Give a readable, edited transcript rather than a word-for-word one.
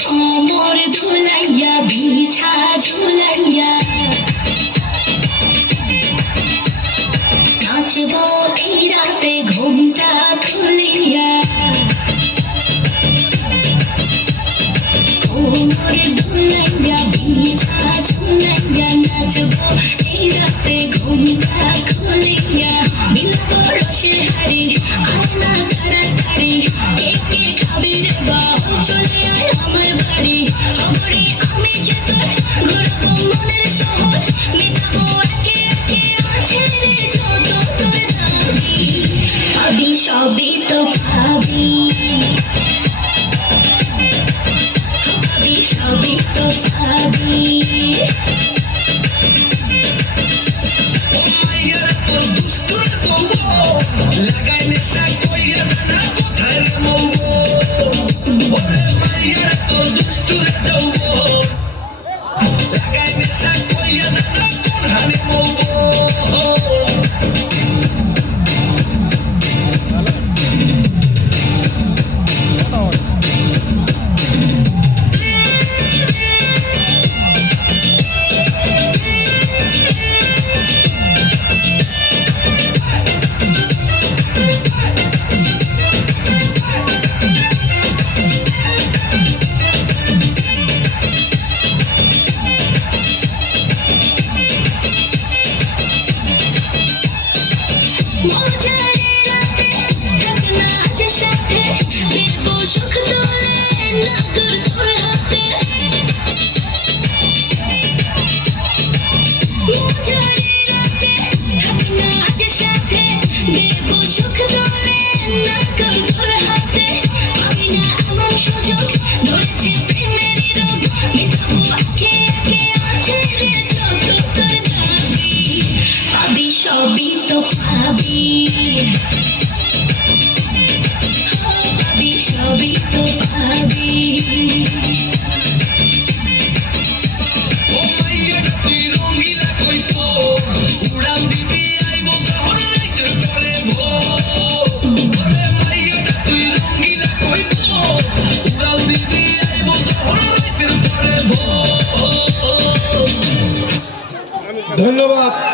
কোমর ধুলাইয়া বিছা ঝুলাইয়া নাচব এই রাতে ঘুমটা খুলিয়া কোমর ধুলাইয়া বিছা ঝুলাইয়া নাচব এই রাতে ঘুমটা খুলিয়া বিলাপ রসের হাড়ি আয়না তাড়াতাড়ি কে খাবে রে বাপ চলে আয় আমার বাড়ি খবরে আমি যে তোর ঘুরবো মনের শহর মেটাবো একে একে আছে রে যত তোর দাবি পাবি সবই তো পাবি পাবি সবই তো পাবি সবই তো পাবি পাবি সবই তো পাবি ধন্যবাদ।